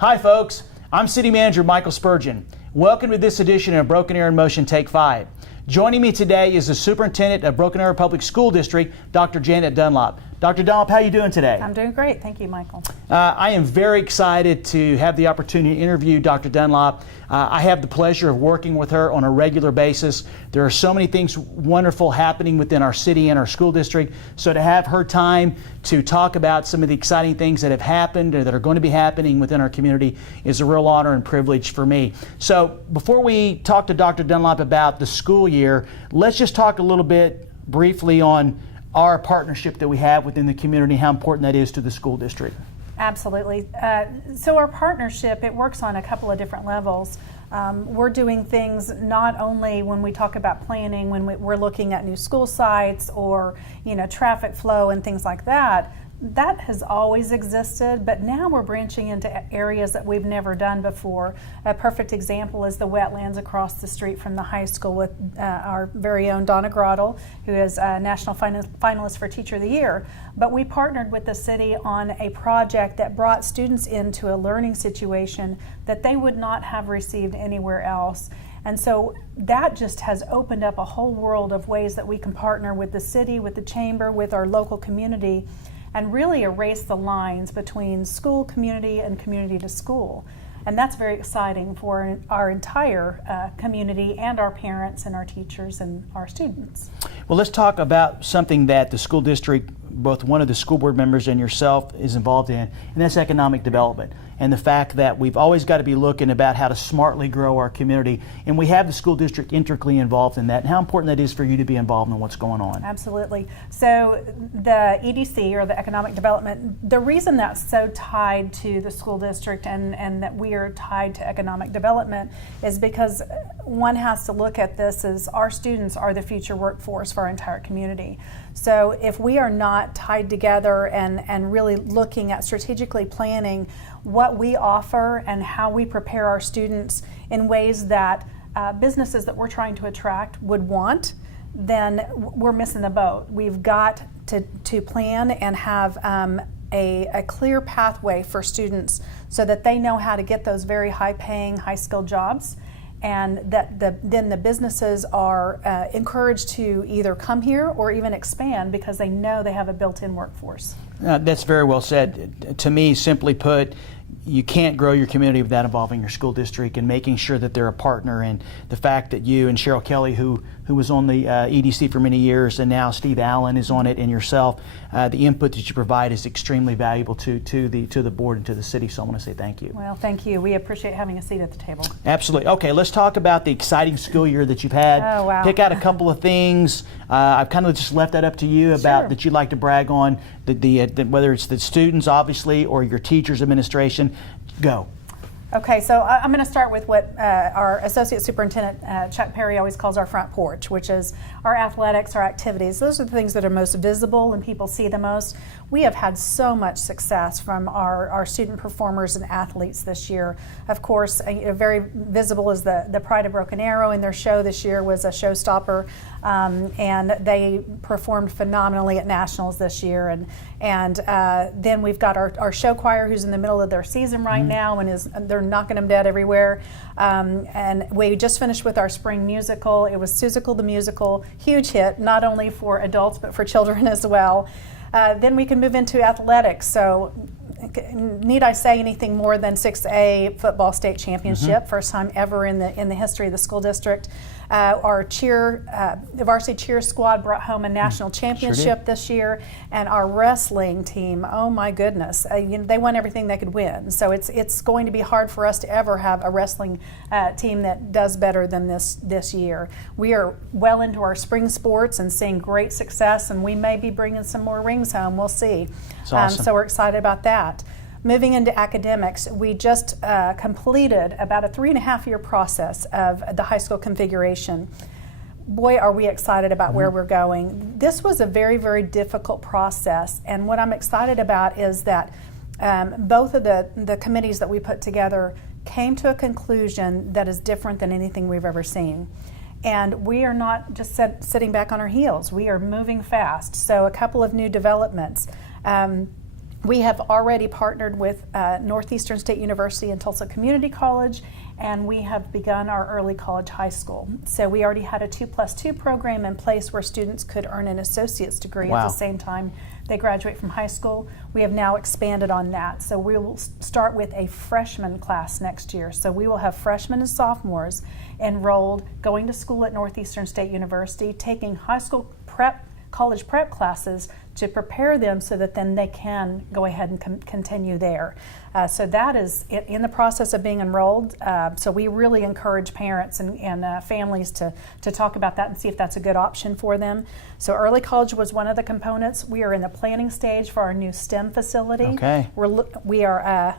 Hi folks, I'm City Manager Michael Spurgeon. Welcome to this edition of Broken Arrow in Motion Take 5. Joining me today is the Superintendent of Broken Arrow Public School District, Dr. Janet Dunlop. Dr. Dunlop, how are you doing today? I'm doing great. Thank you, Michael. I am very excited to have the opportunity to interview Dr. Dunlop. I have the pleasure of working with her on a regular basis. There are so many things wonderful happening within our city and our school district. So to have her time to talk about some of the exciting things that have happened or that are going to be happening within our community is a real honor and privilege for me. So before we talk to Dr. Dunlop about the school year, let's just talk a little bit briefly on our partnership that we have within the community, how important that is to the school district. Absolutely. So our partnership, it works on a couple of different levels. We're doing things not only when we talk about planning, when we're looking at new school sites or traffic flow and things like that. That has always existed, but now we're branching into areas that we've never done before. A perfect example is the wetlands across the street from the high school with our very own Donna Grottle, who is a national finalist for Teacher of the Year. But we partnered with the city on a project that brought students into a learning situation that they would not have received anywhere else. And so that just has opened up a whole world of ways that we can partner with the city, with the chamber, with our local community, and really erase the lines between school community and community to school. And that's very exciting for our entire community and our parents and our teachers and our students. Well, let's talk about something that the school district, both one of the school board members and yourself, is involved in, and that's economic development. And the fact that we've always got to be looking about how to smartly grow our community. And we have the school district intricately involved in that, and how important that is for you to be involved in what's going on. Absolutely. So the EDC, or the economic development, the reason that's so tied to the school district and that we are tied to economic development is because one has to look at this as our students are the future workforce for our entire community. So if we are not tied together and really looking at strategically planning what we offer and how we prepare our students in ways that businesses that we're trying to attract would want, then we're missing the boat. We've got to plan and have a clear pathway for students so that they know how to get those very high-paying, high-skilled jobs, and that then the businesses are encouraged to either come here or even expand because they know they have a built-in workforce. That's very well said. To me, simply put, you can't grow your community without involving your school district and making sure that they're a partner. And the fact that you and Cheryl Kelly, who was on the EDC for many years, and now Steve Allen is on it, and yourself, the input that you provide is extremely valuable to the board and to the city. So I want to say thank you. Well, thank you. We appreciate having a seat at the table. Absolutely. Okay, let's talk about the exciting school year that you've had. Oh, wow. Pick out a couple of things. I've kind of just left that up to you about that you'd like to brag on, whether it's the students, obviously, or your teachers' administration. Go. Okay, so I'm going to start with what our Associate Superintendent Chuck Perry always calls our front porch, which is our athletics, our activities. Those are the things that are most visible and people see the most. We have had so much success from our student performers and athletes this year. Of course, very visible is the Pride of Broken Arrow, and their show this year was a showstopper, and they performed phenomenally at Nationals this year. And then we've got our show choir, who's in the middle of their season right now, and they're knocking them dead everywhere. And we just finished with our spring musical. It was Seussical the Musical, huge hit, not only for adults but for children as well. Then we can move into athletics. So need I say anything more than 6A football state championship, first time ever in the history of the school district. Our varsity cheer squad brought home a national championship this year, and our wrestling team, oh my goodness, they won everything they could win. So it's going to be hard for us to ever have a wrestling team that does better than this year. We are well into our spring sports and seeing great success, and we may be bringing some more rings home. We'll see. That's awesome. So we're excited about that. Moving into academics, we just completed about a 3.5-year process of the high school configuration. Boy, are we excited about where we're going. This was a very, very difficult process, and what I'm excited about is that both of the committees that we put together came to a conclusion that is different than anything we've ever seen. And we are not just sitting back on our heels. We are moving fast. So a couple of new developments. We have already partnered with Northeastern State University and Tulsa Community College, and we have begun our early college high school. So we already had a 2+2 program in place where students could earn an associate's degree Wow. at the same time they graduate from high school. We have now expanded on that. So we will start with a freshman class next year. So we will have freshmen and sophomores enrolled, going to school at Northeastern State University, taking high school prep, college prep classes to prepare them so that then they can go ahead and continue there. So that is in the process of being enrolled. So we really encourage parents and families to talk about that and see if that's a good option for them. So early college was one of the components. We are in the planning stage for our new STEM facility. Okay. We are,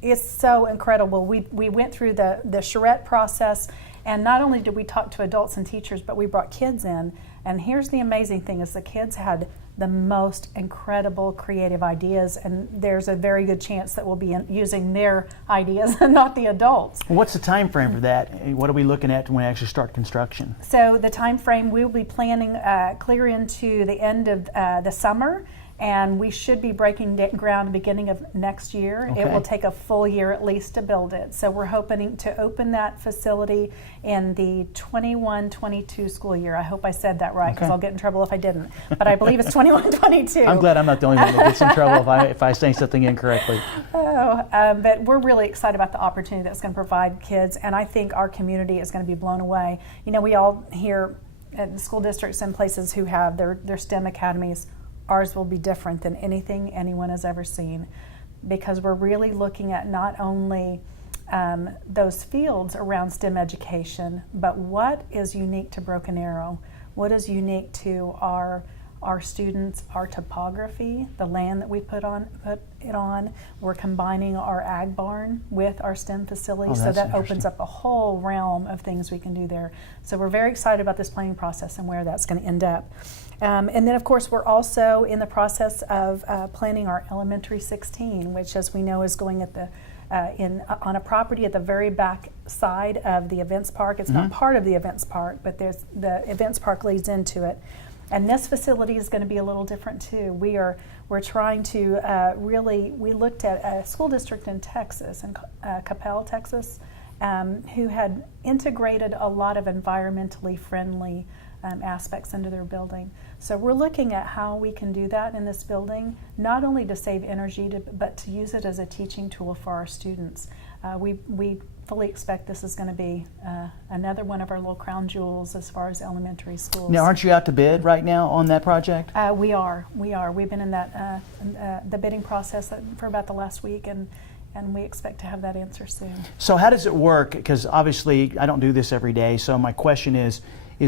it's so incredible. We went through the charrette process, and not only did we talk to adults and teachers, but we brought kids in. And here's the amazing thing is the kids had the most incredible creative ideas, and there's a very good chance that we'll be using their ideas and not the adults. What's the time frame for that? What are we looking at when we actually start construction? So the time frame, we will be planning clear into the end of the summer, and we should be breaking ground at the beginning of next year. Okay. It will take a full year at least to build it. So we're hoping to open that facility in the 21-22 school year. I hope I said that right, because Okay. I'll get in trouble if I didn't. But I believe it's 21-22. I'm glad I'm not the only one that gets in trouble if I say something incorrectly. But we're really excited about the opportunity that's going to provide kids, and I think our community is going to be blown away. You know, we all hear at the school districts and places who have their STEM academies. Ours will be different than anything anyone has ever seen, because we're really looking at not only those fields around STEM education, but what is unique to Broken Arrow, what is unique to our students, our topography, the land that we put it on. We're combining our ag barn with our STEM facility, so that opens up a whole realm of things we can do there. So we're very excited about this planning process and where that's going to end up. And then, of course, we're also in the process of planning our elementary 16, which, as we know, is going at on a property at the very back side of the events park. It's not part of the events park, but the events park leads into it. And this facility is going to be a little different too. We're trying to we looked at a school district in Texas, in Capel, Texas, who had integrated a lot of environmentally friendly aspects into their building. So we're looking at how we can do that in this building, not only to save energy, but to use it as a teaching tool for our students. We fully expect this is going to be another one of our little crown jewels as far as elementary schools. Now, aren't you out to bid right now on that project? We are. We've been in that the bidding process for about the last week, and we expect to have that answer soon. So how does it work? Because obviously I don't do this every day, so my question is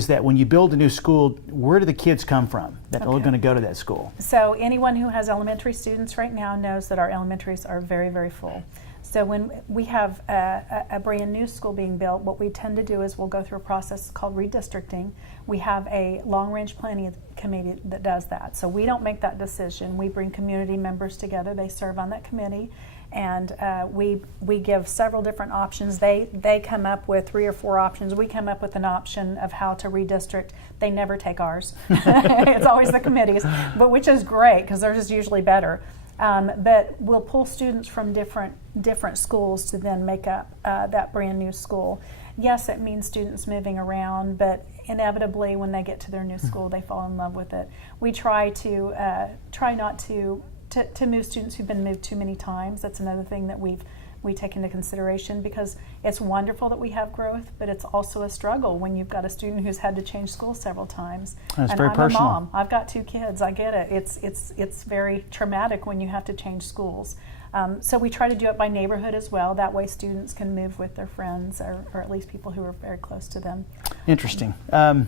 that when you build a new school, where do the kids come from that are going to go to that school? So anyone who has elementary students right now knows that our elementaries are very, very full. So when we have a brand new school being built, what we tend to do is we'll go through a process called redistricting. We have a long-range planning committee that does that. So we don't make that decision. We bring community members together. They serve on that committee, and we give several different options. They come up with 3 or 4 options. We come up with an option of how to redistrict. They never take ours. It's always the committees, but which is great because theirs is usually better. But we'll pull students from different schools to then make up that brand new school. Yes, it means students moving around, but inevitably when they get to their new school, they fall in love with it. We try not to move students who've been moved too many times. That's another thing that we take into consideration, because it's wonderful that we have growth, but it's also a struggle when you've got a student who's had to change schools several times. That's and very I'm personal. a mom. I've got 2 kids. I get it. It's very traumatic when you have to change schools. So we try to do it by neighborhood as well. That way students can move with their friends or at least people who are very close to them. Interesting. Run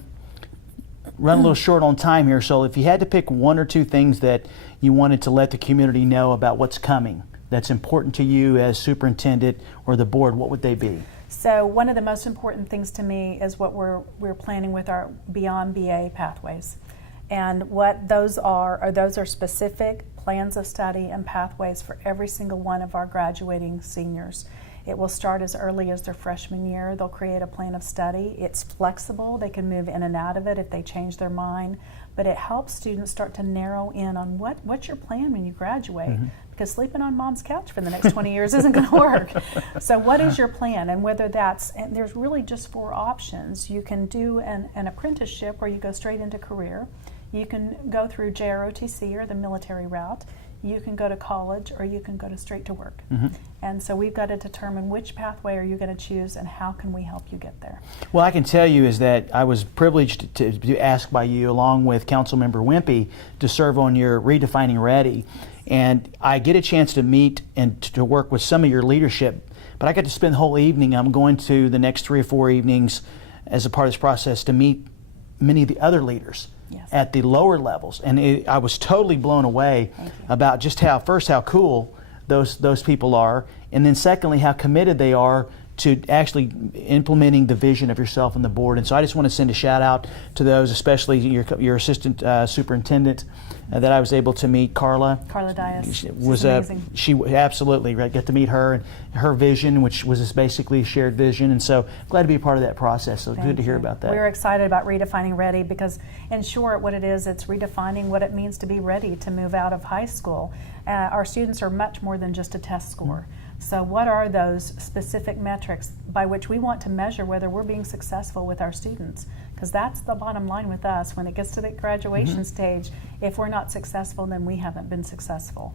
a little short on time here, so if you had to pick 1 or 2 things that you wanted to let the community know about what's coming, that's important to you as superintendent or the board, what would they be? So one of the most important things to me is what we're planning with our Beyond BA pathways. And what those are specific plans of study and pathways for every single one of our graduating seniors. It will start as early as their freshman year. They'll create a plan of study. It's flexible. They can move in and out of it if they change their mind. But it helps students start to narrow in on what's your plan when you graduate. Because sleeping on mom's couch for the next 20 years isn't going to work. So what is your plan? And whether that's, and there's really just 4 options. You can do an apprenticeship where you go straight into career. You can go through JROTC or the military route. You can go to college, or you can go to straight to work. And so we've got to determine which pathway are you going to choose and how can we help you get there. Well, I can tell you is that I was privileged to be asked by you, along with Councilmember Wimpy, to serve on your Redefining Ready. And I get a chance to meet and to work with some of your leadership, but I got to spend the whole evening. I'm going to the next 3 or 4 evenings as a part of this process to meet many of the other leaders. Yes. At the lower levels, and I was totally blown away about just how cool those people are, and then secondly how committed they are to actually implementing the vision of yourself and the board. And so I just want to send a shout out to those, especially your assistant superintendent that I was able to meet, Carla Dias. She absolutely right. Get to meet her and her vision, which was basically a shared vision. And so glad to be a part of that process. So good to hear about that. We're excited about Redefining Ready because, in short, what it is, it's redefining what it means to be ready to move out of high school. Our students are much more than just a test score. So what are those specific metrics by which we want to measure whether we're being successful with our students? Because that's the bottom line with us. When it gets to the graduation stage, if we're not successful, then we haven't been successful.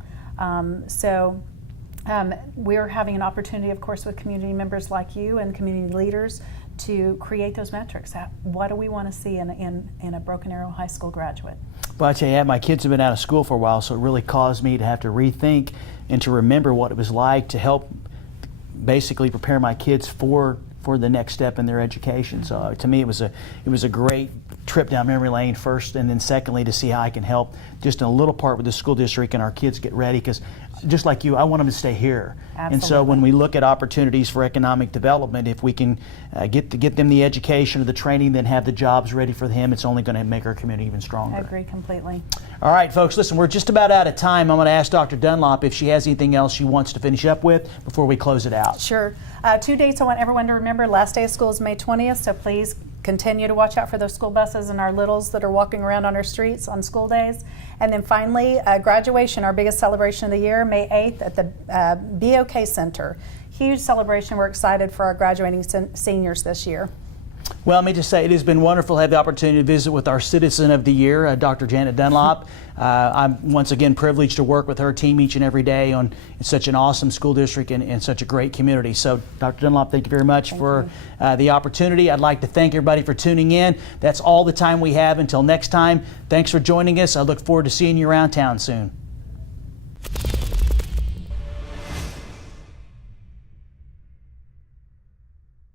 We're having an opportunity, of course, with community members like you and community leaders to create those metrics. What do we want to see in a Broken Arrow High School graduate? Well, I tell you, my kids have been out of school for a while, so it really caused me to have to rethink and to remember what it was like to help basically prepare my kids for the next step in their education. So to me, it was a great trip down memory lane first, and then secondly to see how I can help just in a little part with the school district and our kids get ready, because just like you, I want them to stay here. Absolutely. And so when we look at opportunities for economic development, if we can get them the education or the training, then have the jobs ready for them, it's only going to make our community even stronger. I agree completely. All right, folks, listen, we're just about out of time. I'm going to ask Dr. Dunlop if she has anything else she wants to finish up with before we close it out. Sure. 2 dates I want everyone to remember. Last day of school is May 20th, so please continue to watch out for those school buses and our littles that are walking around on our streets on school days. And then finally, graduation, our biggest celebration of the year, May 8th at the BOK Center. Huge celebration. We're excited for our graduating seniors this year. Well, let me just say it has been wonderful to have the opportunity to visit with our Citizen of the Year, Dr. Janet Dunlop. I'm once again privileged to work with her team each and every day on such an awesome school district and such a great community. So, Dr. Dunlop, thank you very much for the opportunity. I'd like to thank everybody for tuning in. That's all the time we have until next time. Thanks for joining us. I look forward to seeing you around town soon.